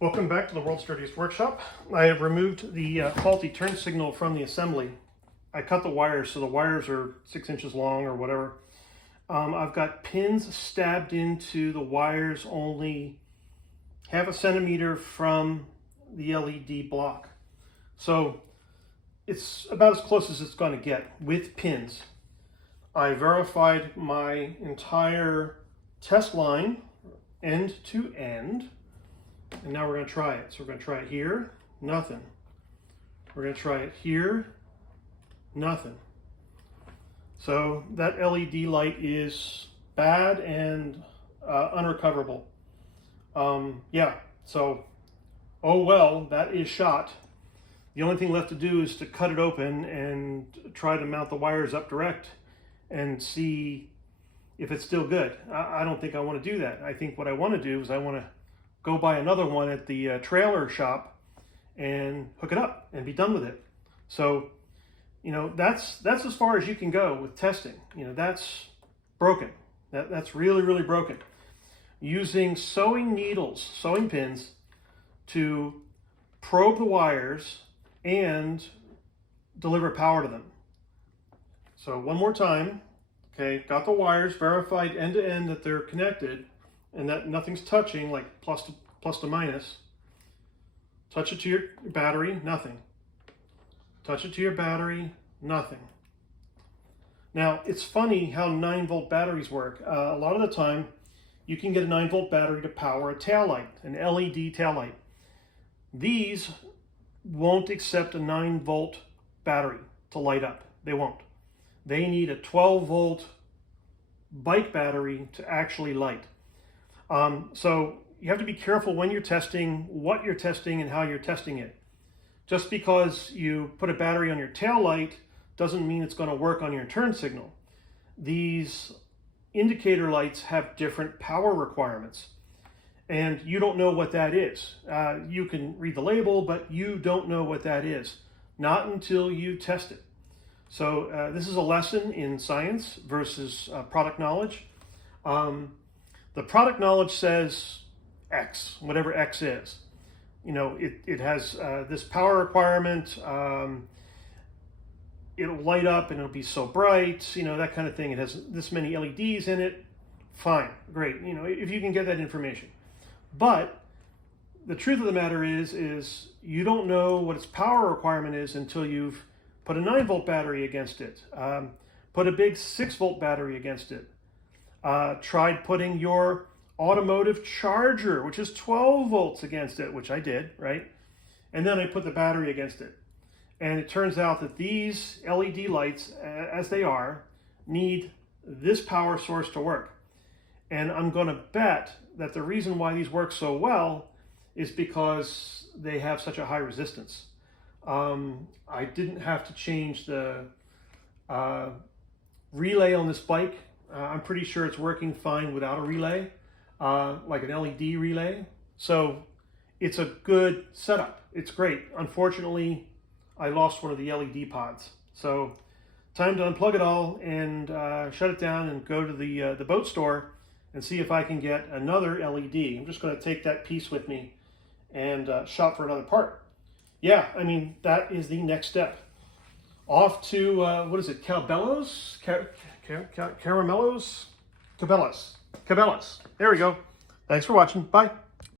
Welcome back to the World's Dirtiest Workshop. I have removed the faulty turn signal from the assembly. I cut the wires, so the wires are 6 inches long or whatever. I've got pins stabbed into the wires only half a centimeter from the LED block. So it's about as close as it's going to get with pins. I verified my entire test line end to end. And now we're going to try it. So we're going to try it here, nothing. We're going to try it here, nothing. So that LED light is bad and unrecoverable. Yeah, so, oh well, that is shot. The only thing left to do is to cut it open and try to mount the wires up direct and see if it's still good. I don't think I want to do that. I think what I want to do is I want to go buy another one at the trailer shop and hook it up and be done with it. So, you know, that's as far as you can go with testing. You know, that's broken. That's really, really broken. Using sewing needles, sewing pins to probe the wires and deliver power to them. So one more time, okay, got the wires verified end to end that they're connected and that nothing's touching, like plus to minus. Touch it to your battery, nothing. Touch it to your battery, nothing. Now, it's funny how 9-volt batteries work. A lot of the time, you can get a 9-volt battery to power a taillight, an LED taillight. These won't accept a 9-volt battery to light up. They won't. They need a 12-volt bike battery to actually light. So you have to be careful when you're testing, what you're testing, and how you're testing it. Just because you put a battery on your tail light doesn't mean it's going to work on your turn signal. These indicator lights have different power requirements, and you don't know what that is. You can read the label, but you don't know what that is, not until you test it. So this is a lesson in science versus product knowledge. The product knowledge says X, whatever X is. You know, it has this power requirement. It'll light up and it'll be so bright, you know, that kind of thing. It has this many LEDs in it. Fine, great. You know, if you can get that information. But the truth of the matter is you don't know what its power requirement is until you've put a 9-volt battery against it. Put a big 6-volt battery against it. Tried putting your automotive charger, which is 12 volts against it, which I did, right? And then I put the battery against it. And it turns out that these LED lights, as they are, need this power source to work. And I'm going to bet that the reason why these work so well is because they have such a high resistance. I didn't have to change the relay on this bike. I'm pretty sure it's working fine without a relay, like an LED relay. So it's a good setup. It's great. Unfortunately, I lost one of the LED pods. So time to unplug it all and shut it down and go to the boat store and see if I can get another LED. I'm just going to take that piece with me and shop for another part. Yeah, I mean, that is the next step. Off to, what is it, Cabela's? Caramellos? Cabela's. There we go. Thanks for watching. Bye.